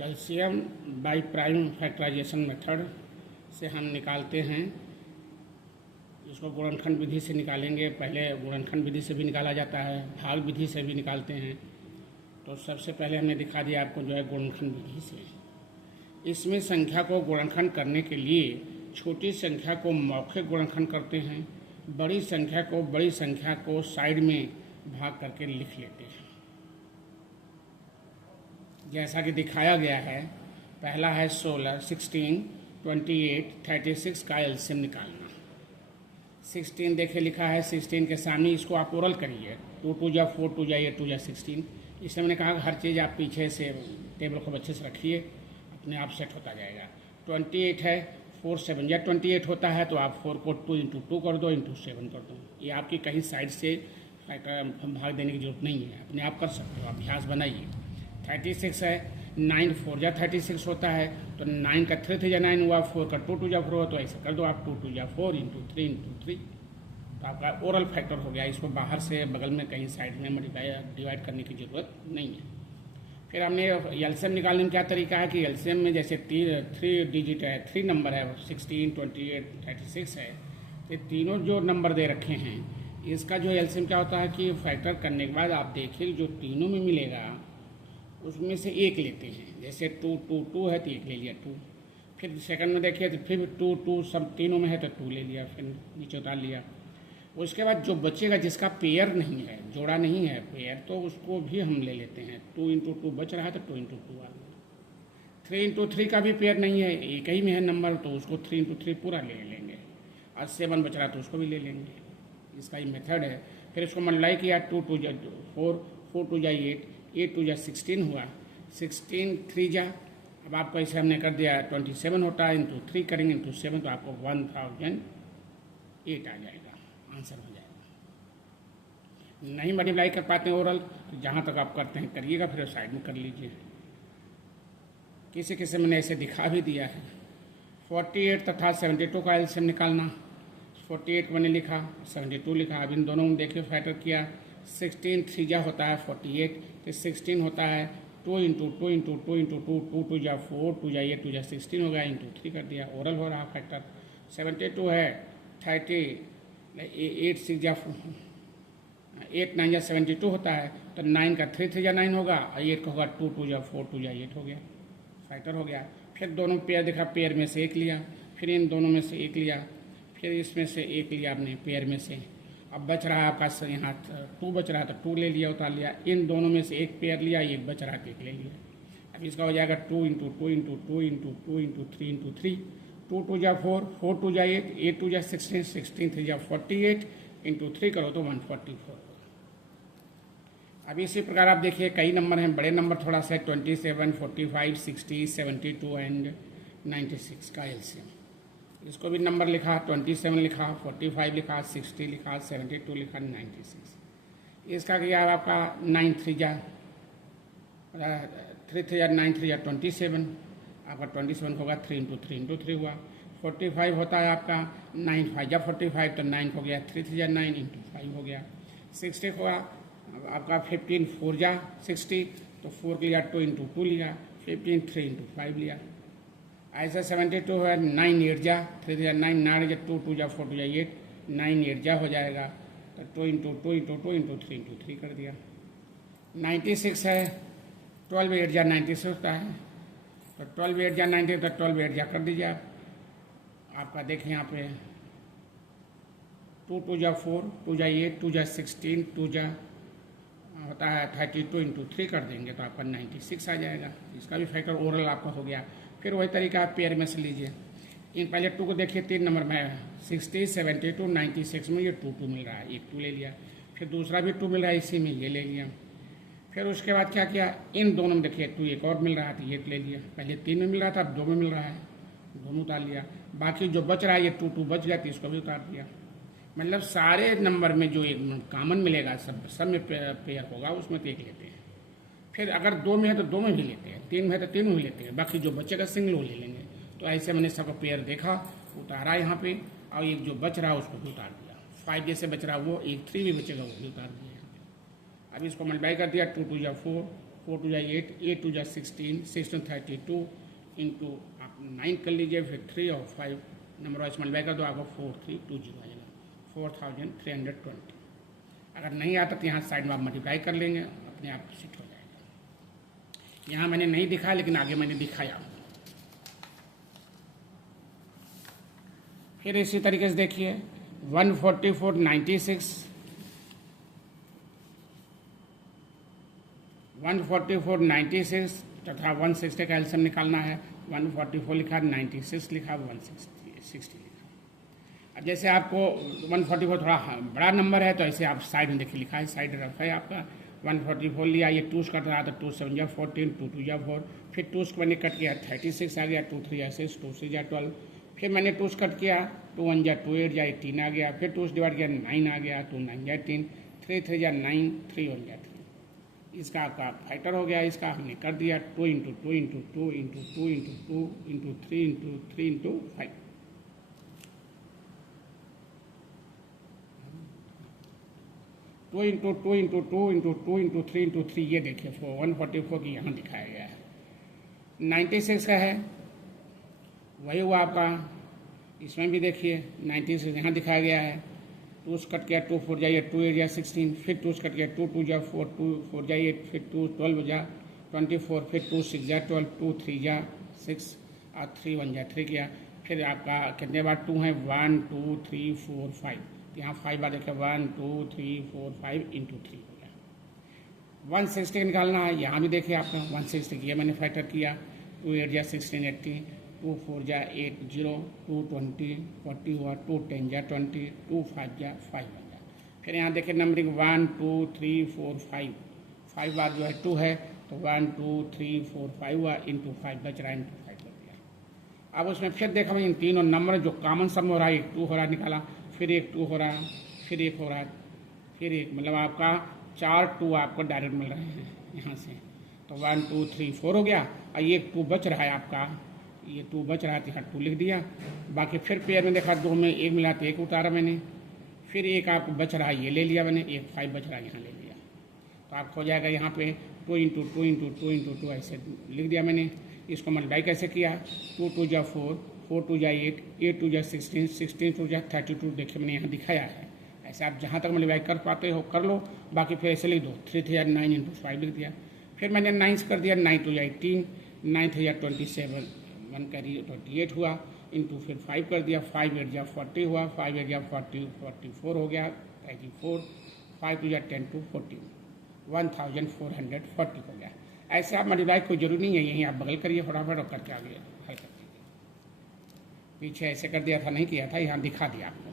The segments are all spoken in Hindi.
LCM by prime factorization method से हम निकालते हैं। इसको गुणनखंड विधि से निकालेंगे। पहले गुणनखंड विधि से भी निकाला जाता है, भाग विधि से भी निकालते हैं। तो सबसे पहले हमने दिखा दिया आपको जो है गुणनखंड विधि से। इसमें संख्या को गुणनखंड करने के लिए छोटी संख्या को मौखिक गुणनखंड करते हैं, बड़ी संख्या को साइड में भाग करके लिख लेते हैं। जैसा कि दिखाया गया है, पहला है 16, 16, 28, 36 का एलसीएम निकालना। 16 देखे लिखा है, 16 के सामने इसको आप ओरल करिए। 2 2 जा 4, 2 जा 8, 2 जा 16। इससे मैंने कहा हर चीज़ आप पीछे से टेबल को अच्छे से रखिए, अपने आप सेट होता जाएगा। 28 है, 4 7 या 28 होता है तो आप 4 को 2 × 2 कर दो, × 7 कर दो। ये आपकी कहीं साइड से भाग देने की जरूरत नहीं है, अपने आप कर सकते हो, अभ्यास बनाइए। 36 है, 9 4 जा 36 होता है तो 9 का 3 3 जा 9 हुआ, 4 का 2 2 जा 4 हुआ, तो ऐसा कर दो आप 2 2 जा 4 × 3 × 3। तो आपका ओरल फैक्टर हो गया। इसको बाहर से बगल में कहीं साइड में डिवाइड करने की ज़रूरत नहीं है। फिर हमने एलसीएम निकालने में क्या तरीका है कि एलसीएम में जैसे 3 डिजिट है, 3 नंबर है, 16, 28, 36 है, तो तीनों जो नंबर दे रखे हैं इसका जो एलसीएम क्या होता है कि फैक्टर करने के बाद आप देखिए जो तीनों में मिलेगा उसमें से एक लेते हैं। जैसे 2 2 2 है तो एक ले लिया 2। फिर सेकंड में देखिए तो फिर 2 2 सब तीनों में है तो 2 ले लिया, फिर नीचे उतार लिया। उसके बाद जो बचेगा जिसका पेयर नहीं है, जोड़ा नहीं है पेयर, तो उसको भी हम ले लेते हैं। 2 × 2 बच रहा है तो 2 × 2 आ गया। 3 × 3 का भी पेयर नहीं है, एक ही में है नंबर, तो उसको 3 × 3 पूरा ले लेंगे। और 7 बच रहा तो उसको भी ले लेंगे। इसका ये मेथड है। फिर इसको मल्टीप्लाई किया, 2 2 जा 4, 4 2 जा 8, 8 2 जा 16 हुआ, 16 3 जा, अब आपको ऐसे हमने कर दिया 27 होता है, × 3 करेंगे × 7 तो आपको 1008 आ जाएगा, आंसर हो जाएगा। नहीं मल्टीप्लाई कर पाते हैं ओरल तो जहाँ तक आप करते हैं करिएगा, फिर साइड में कर लीजिए। किसी किसी मैंने ऐसे दिखा भी दिया है। 48 तथा 72 का एलसीएम निकालना। 48 मैंने लिखा, 72 लिखा। अब इन दोनों में देखिए फैक्टर किया। 16 3 जा होता है 48, तो 16 होता है 2 × 2 × 2 × 2, 2 2 जा 4, 2 जा 8, 2 जा 16 हो गया, × 3 कर दिया, ओरल हो रहा फैक्टर। 72 है 30, 8 6 जा 8 9 जा 72 होता है तो 9 का 3 3 जा 9 होगा, 8 का होगा 2 2 जा 4, 2 जा 8 हो गया, फैक्टर हो गया। फिर दोनों पेयर देखा, पेयर में से एक लिया, फिर इन दोनों में से एक लिया, फिर इसमें से एक लिया आपने पेयर में से। अब बच रहा है आपका यहाँ 2 बच रहा है तो 2 ले लिया, उतार लिया। इन दोनों में से एक पेयर लिया, एक बच रहा है एक ले लिया। अब इसका हो जाएगा 2 × 2 × 2 × 2 × 3 × 3, 2 2 जा 4, 4 2 जा 8, 8 2 जा 16, 16 3 जा 48, × 3 करो तो 144। अब इसी प्रकार आप देखिए कई नंबर हैं, बड़े नंबर थोड़ा सा 27, 45, 60, 72 एंड 96 का एलसीएम। इसको भी नंबर लिखा, 27 लिखा, 45 लिखा, 60 लिखा, 72 लिखा, 96। इसका क्या आपका 9 3 जा 3 3 जा 9 3 जा 27, आपका 27 होगा 3 × 3 × 3 हुआ। 45 होता है आपका 9 5 जा 45 तो 9 हो गया, 3 3 जा 9 × 5 हो गया। 60 होगा आपका 15 4 जा 60 तो 4 के लिया 2 × 2 लिया, 15 3 × 5 लिया। ऐसा 72 है 9 8 जा 3 3 जा 9, 9 जा 2 2 जा 4 2 जा 8, 9 8 जा हो जाएगा तो 2 × 2 × 2 × 3 × 3 कर दिया। 96 है 12 8 जा 96 होता है तो 12 8 जा 90 तो 12 8 जा कर दीजिए आप। आपका देखें यहाँ पे 2 2 जा 4, 2 जा 8, 2 जा 16, 2 जा होता है 32 × 3 कर देंगे तो आपका 96 आ जाएगा। इसका भी फैक्टर ओरल आपका हो गया। फिर वही तरीका आप पेयर में से लीजिए। इन पहले 2 को देखिए 3 नंबर में 60, 72, 96 में ये 2 2 मिल रहा है, एक 2 ले लिया। फिर दूसरा भी 2 मिल रहा है इसी में, ये ले लिया। फिर उसके बाद क्या किया, इन दोनों में देखिए 2 एक और मिल रहा है तो ये ले लिया। पहले 3 में मिल रहा था, अब 2 में मिल रहा है, दोनों उतार लिया। बाकी जो बच रहा है ये 2 2 बच गया तो इसको भी उतार दिया। मतलब सारे नंबर में जो एक कॉमन मिलेगा सब में पेयर होगा उसमें तो एक लेते हैं। फिर अगर 2 में है तो 2 में भी लेते हैं, 3 में है तो 3 में भी लेते हैं, बाकी जो बचेगा सिंगल वो ले लेंगे। तो ऐसे मैंने सबका पेयर देखा, उतारा यहाँ पे, और एक जो बच रहा उसको भी उतार दिया। 5 जैसे बच रहा वो, एक 3 भी बचेगा वो भी उतार दिया। अब इसको मल्टीप्लाई कर दिया, 2 2 जा 4, 4 टू जा 8, 8 टू जा 16, 16 32 इंटू आप 9 कर लीजिए, फिर 3 और 5 नंबर वाइज मल्टीप्लाई कर दो, आपको 4320 आ जाएगा, 4320। अगर नहीं आता तो यहाँ साइड में आप मल्टीप्लाई कर लेंगे, अपने आप सेट हो जाएगा। यहाँ मैंने नहीं दिखाया लेकिन आगे मैंने दिखाया। फिर इसी तरीके से देखिए 14496 तथा 160 का एलसीएम निकालना है। 144 लिखा, 96 लिखा, 160 लिखा। अब जैसे आपको 144 थोड़ा बड़ा नंबर है तो ऐसे आप साइड में देखिए लिखा है, साइड रफ है आपका। 144 लिया, ये 2 कट रहा तो 2 7 जा 14, 2 2 जा 4, फिर 2 मैंने कट किया 36 आ गया, 2 3 जा 6, 2 6 जा 12, फिर मैंने 2 कट किया 2 1 जा 2 8 जा 18 आ गया, फिर 2 डिवाइड किया 9 आ गया, 2 9 जा 18, 3 3 जा 9, 3 1 जा 3। इसका आपका फैक्टर हो गया, इसका हमने कर दिया 2 into 2 into 2 into 2 into 2 into 3 into 3 into 5। Two into 2 into 2 into 2 into 3 into 3, ये देखिए 144 की यहाँ दिखाया गया है। 96 का है, वही हुआ आपका, इसमें भी देखिए 96 यहाँ दिखाया गया है। 2 कट किया 2 4 जाइए, 2 8 जा 16, फिर 2 कट किया 2 2 जा 4, 2 4 जा 8, फिर 2 12 जा 24, फिर 2 6 जा 12, 2 3 जा 6 और 3 1 जा 3 किया। फिर आपका कितने बार 2 है, 1 2 3 4 5, यहाँ 5 बार देखिए 1 2 3 4 5 इंटू 3 हो गया। 160 निकालना है, यहाँ भी देखिए आपका 160 किया मैंने फैक्टर किया, 2 8 जा 16 80, 2 4 जा 8 0, 2 20 40 हुआ, 2 10 जा 20, 2 5 जा 5 बन गया। फिर यहाँ देखिए नंबरिंग 1 2 3 4 5 बार जो है 2 है तो 1 2 3 4 5 हुआ, इंटू 5 बच रहा है, इंटू 5 बच गया। अब उसमें फिर देखा मैं इन तीनों नंबर जो कॉमन सम हो रहा है, एक 2 हो रहा है निकाला, फिर एक 2 हो रहा है, फिर एक हो रहा है, फिर एक, मतलब आपका 4 2 आपको डायरेक्ट मिल रहे हैं यहाँ से। तो 1 2 3 4 हो गया, और ये 2 बच रहा है आपका, ये 2 बच रहा है तो यहाँ 2 लिख दिया। बाकी फिर पेयर में देखा 2 में 1 मिला तो 1 उतारा मैंने, फिर एक आपको बच रहा है ये ले लिया मैंने, एक 5 बच रहा है यहाँ ले लिया। तो आपको हो जाएगा यहाँ पे 2 इंटू 2 इंटू 2 इंटू 2 ऐसे लिख दिया मैंने। इसको मल्टीप्लाई कैसे किया, 2 2 जा 4, 4 2 जा 8, 8 2 जा 16, 16 2 जा 32, देखिए मैंने यहाँ दिखाया है। ऐसे आप जहाँ तक मल्टीप्लाई कर पाते हो कर लो, बाकी फिर ऐसे लिख दो 3 3 जा 9 इंटू 5 लिख दिया। फिर मैंने 9 कर दिया, 9 2 जा 18, 9 3 जा 27, 1 कैरी 28 हुआ, इंटू फिर 5 कर दिया, 5 8 जा 40 हुआ, 5 8 जा 44 हो गया, 34, 5 2 जा 10 to 14, 1440 हो गया। ऐसे आप मल्टीप्लाई कोई जरूरी नहीं है, यहीं आप बगल करिए फटाफट और करके आगे हल कर दीजिए। पीछे ऐसे कर दिया था, नहीं किया था, यहाँ दिखा दिया आपको।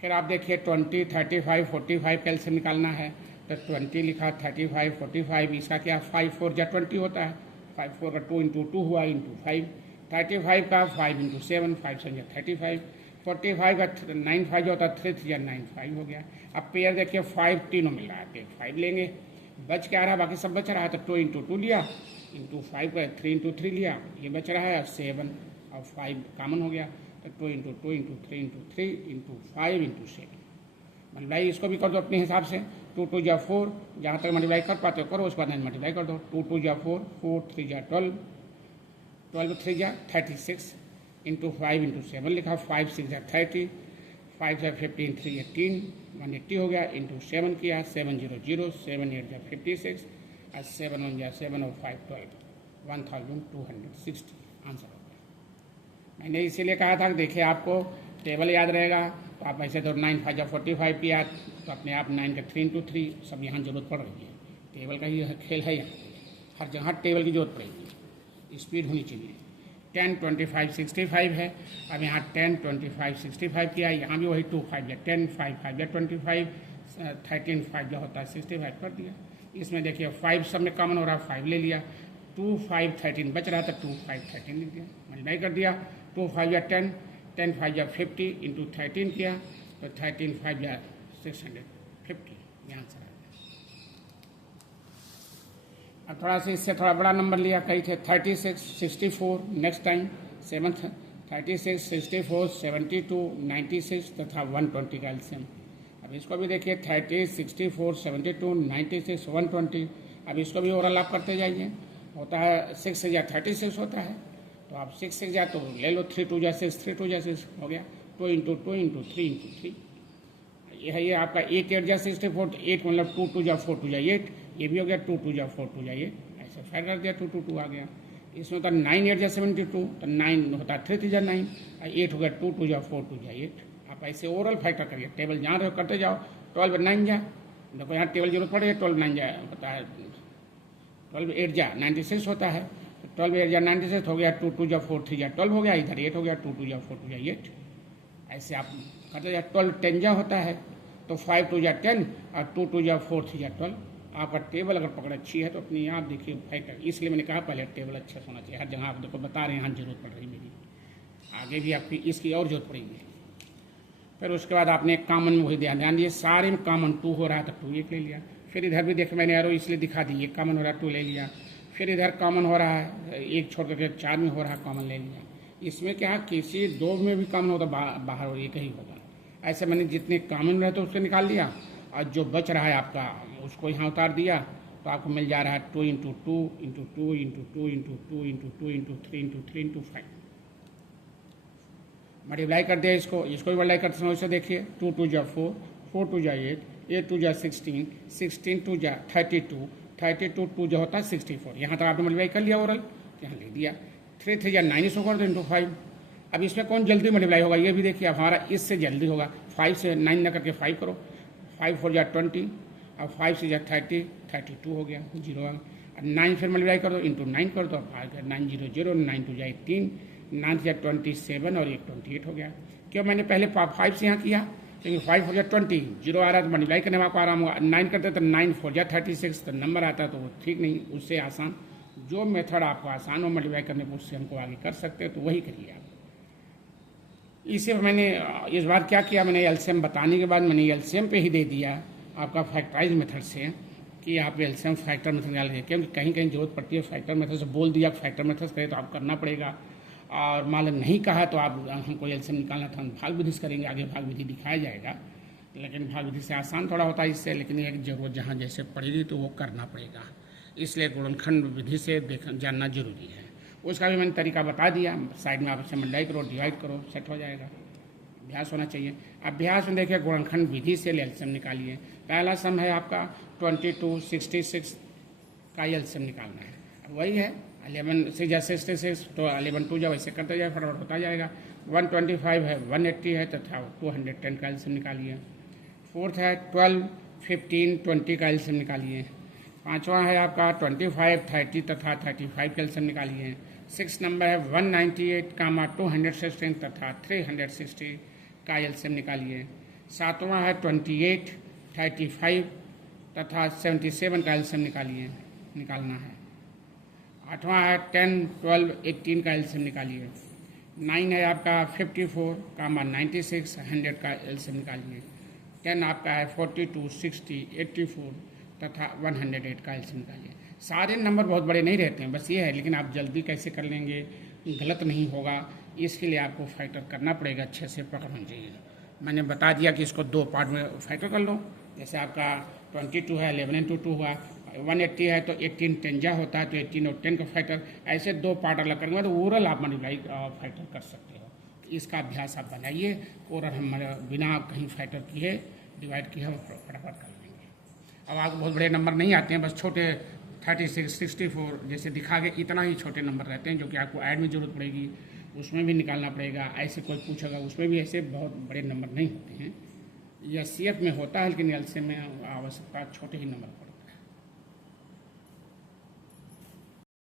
फिर आप देखिए 20 35 45 का एलसीएम निकालना है, तो 20 लिखा, 35 45, इसका क्या 5 4 जा 20 होता है, 5 4 का 2 इंटू 2 हुआ इंटू 5, 35 का 5 इंटू 7, 5 7 जा 35, 45 का 9 5 जो होता है 3 3 जा 9 5 हो गया। अब पेयर देखिए 5 तीनों मिल रहा है, तो 5 लेंगे, बच क्या रहा है, बाकी सब बच रहा है, तो 2 इंटू 2 लिया, इंटू 5 का 3 इंटू 3 लिया, ये बच रहा है 7 और 5 कॉमन हो गया, तो 2 into 2 into 3 into 3 into 5 into 7। Multiply इसको भी कर दो अपने हिसाब से, 2 2 जा 4, जहाँ तक मल्टीप्लाई कर पाते हो करो, उसके बाद मल्टीप्लाई कर दो, 2 2 जा 4, 4 3 जा 12, 12 3 जा 36 इंटू 5 इंटू 7 लिखा, 5 6 जा 30, 5 जा 15, 3 18, 180 हो गया, इंटू 7 किया, 7 0 0, 7 8 जा 56, और 7 1 जा 7 और 5 12, 1260 आंसर हो गया। मैंने इसीलिए कहा था कि देखिए आपको टेबल याद रहेगा, तो आप ऐसे तो 9 5 जा 45 किया, तो अपने आप 9 का 3 इंटू 3 सब यहाँ जरूरत पड़ रही है, टेबल का ही खेल है यहाँ, हर जगह टेबल की जरूरत पड़ेगी, स्पीड होनी चाहिए। 10 25 65 है, अब यहाँ 10 25 65 किया, यहाँ भी वही 2 5 जा 10, 5 5 जा 25, 13 5 जो होता है 65 कर दिया। इसमें देखिए 5 सब में कॉमन हो रहा है, 5 ले लिया, 2 5 13 बच रहा था, 2 5 13 लिख दिया, मल्टीप्लाई कर दिया, 2 5 जा 10, 10 5 जा 50 इंटू 13 किया, तो 13 5 जा 650, यहाँ से आ गया। अब थोड़ा सा इससे थोड़ा बड़ा नंबर लिया, कई थे 36 64, नेक्स्ट टाइम 7th 36 64 72 96 तथा 120 का एलसीएम। अब इसको भी देखिए 30 64 72 96 120, अब इसको भी ओवरऑल आप करते जाइए। होता है 6 से या 36 होता है, तो आप 6 से या तो ले लो 3 2 6, 3 2 6 हो गया। 2 इंटू 2 इंटू 3 इंटू 3, ये है ये आपका 8 8 जा 64, 8 मतलब 2 2 जा 4 2 जा 8, ये भी हो गया 2 2 जा 4 2 जा 8, ऐसे फाइल कर दिया 2 2 2 आ गया। इसमें होता 9 8 जा 72, तो 9 होता 3 3 जा 9, 8 हो गया 2 2 जा 4 2 जा 8। आप ऐसे ओवरऑल फैक्टर करिए, टेबल जहाँ रहे करते जाओ। 12 9 जा, देखो यहाँ टेबल जरूरत पड़े, 12 9 जा होता है, 12 8 जा 96 होता है, 12 8 जा 96 हो गया, 2 2 जा 4 3 जा 12 हो गया, इधर 8 हो गया, 2 2 जा 4 2 जा 8, ऐसे आप करते जाओ। 12 10 जा होता है, तो 5 2 जा 10 और 2 2 जा 4 3 जा 12। आपका टेबल अगर पकड़ अच्छी है तो अपनी आप देखिए फैक्टर, इसलिए मैंने कहा पहले टेबल अच्छा होना चाहिए। हर जगह आप देखो बता रहे हैं, यहाँ जरूरत पड़ रही मेरी, आगे भी आपकी इसकी और जरूरत पड़ेगी। फिर उसके बाद आपने एक कॉमन में वही ध्यान दिए, सारे में कॉमन 2 हो रहा है तो 2 एक ले लिया। फिर इधर भी देख मैंने एरो इसलिए दिखा दी, एक कॉमन हो रहा है 2 ले लिया। फिर इधर कॉमन हो रहा है, एक छोड़ करके 4 में हो रहा है, कॉमन ले लिया। इसमें क्या किसी 2 में भी कॉमन होता बाहर एक ही होगा। ऐसे मैंने जितने कॉमन रहते उसको निकाल दिया, और जो बच रहा है आपका उसको यहाँ उतार दिया, तो आपको मिल जा रहा है 2 into 2 into 2 into 2 into 2 into 2 into 3 into 3 into 5। Multiply कर दिया इसको भी मल्टीप्लाई करते समय वैसे देखिए, 2 2 जा 4, 4 2 जा 8, 8 2 जा 16, 16 2 जा 32, 32 2 जो होता है 64। यहाँ तक आपने मल्टीप्लाई कर लिया ओरल, यहाँ लिख दिया। 3 3 जा 9 इसको कर दो इंटू 5। अब इसमें कौन जल्दी मल्टीप्लाई होगा ये भी देखिए, अब हमारा इससे जल्दी होगा। 5 से 9 न करके 5 करो, 5 4 जा 20, अब 5 से जा 30, 32 हो गया, 0 आ गया। 9 फिर मल्टीप्लाई कर दो, इंटू 9 कर दो, 9 0 0, 9 2 जा 18, 9 से 27 और 1 28 हो गया। क्यों मैंने पहले 5 से यहाँ किया, क्योंकि 5 4 जा 20, 0 आ रहा है तो मल्टीप्लाई करने में आपको आराम होगा। 9 करते तो 9 4 जा 36, तो नंबर आता है तो वो ठीक नहीं, उससे आसान जो मेथड आपको आसान हो मल्टीप्लाई करने को, उससे हमको आगे कर सकते हैं, तो वही करिए आप। इसे मैंने इस बार क्या किया, मैंने एलसीएम बताने के बाद मैंने एलसीएम पे ही दे दिया आपका फैक्टराइज मेथड से, कि आप एलसीएम फैक्टर मेथड निकाल लीजिए। क्योंकि कहीं कहीं जरूरत पड़ती है फैक्टर मेथड से, बोल दिया फैक्टर मेथड करें तो आप करना पड़ेगा, और मान नहीं कहा तो आप हमको एलसीएम निकालना था, हम भाग विधि से करेंगे, आगे भाग विधि दिखाया जाएगा। लेकिन भाग विधि से आसान थोड़ा होता है इससे, लेकिन एक जरूरत जहाँ जैसे पड़ेगी तो वो करना पड़ेगा, इसलिए गुणनखंड विधि से जानना जरूरी है। उसका भी मैंने तरीका बता दिया, साइड में आप इसे मल्टीप्लाई करो, डिवाइड करो, सेट हो जाएगा। अभ्यास होना चाहिए। अभ्यास में देखिए गुणनखंड विधि से एलसीएम निकालिए। पहला सम है आपका 22 66 का एलसीएम निकालना है, वही है 11 6 जा 66, तो 11 2 जा वैसे करते जाए, फटाफट होता जाएगा। 125 है, 180 है तथा 210 का एलसीएम निकालिए। फोर्थ है 12 15 20 का एलसीएम निकालिए। पांचवा है आपका 25 30 तथा 35 का एलसीएम निकालिए। 6 नंबर है 198 कामा 216 तथा 360 का एलसीएम निकालिए। सातवां है 28 35 तथा 77 का एलसीएम निकालना है। आठवां है 10 12 18 का एलसीएम निकालिए। 9 है आपका 54 कामा 96 100 का एलसीएम निकालिए। 10 आपका है 42 60 84 तथा 108 का एलसीएम निकालिए। सारे नंबर बहुत बड़े नहीं रहते हैं, बस ये है, लेकिन आप जल्दी कैसे कर लेंगे, गलत नहीं होगा, इसके लिए आपको फैक्टर करना पड़ेगा, अच्छे से पकड़ना चाहिए। मैंने बता दिया कि इसको 2 पार्ट में फैक्टर कर लो। जैसे आपका 22 है 11 इंटू 2 हुआ, 180 है तो 18 10 जा होता है, तो 18 और 10 का फैक्टर, ऐसे 2 पार्ट अलग करके तो ओरल आप मल्टीप्लाई फैक्टर कर सकते हो। इसका अभ्यास आप बनाइए, ओरल हम बिना कहीं फैक्टर किए डिवाइड किए हम फटाफट कर लेंगे। अब आपको बहुत बड़े नंबर नहीं आते हैं, बस छोटे 36 64 जैसे दिखा के इतना ही छोटे नंबर रहते हैं, जो कि आपको ऐड में जरूरत पड़ेगी, उसमें भी निकालना पड़ेगा। ऐसे कोई पूछेगा उसमें भी ऐसे बहुत बड़े नंबर नहीं होते हैं, या सीएफ में होता है, लेकिन एलसीएम में आवश्यकता छोटे ही नंबर पड़ते हैं।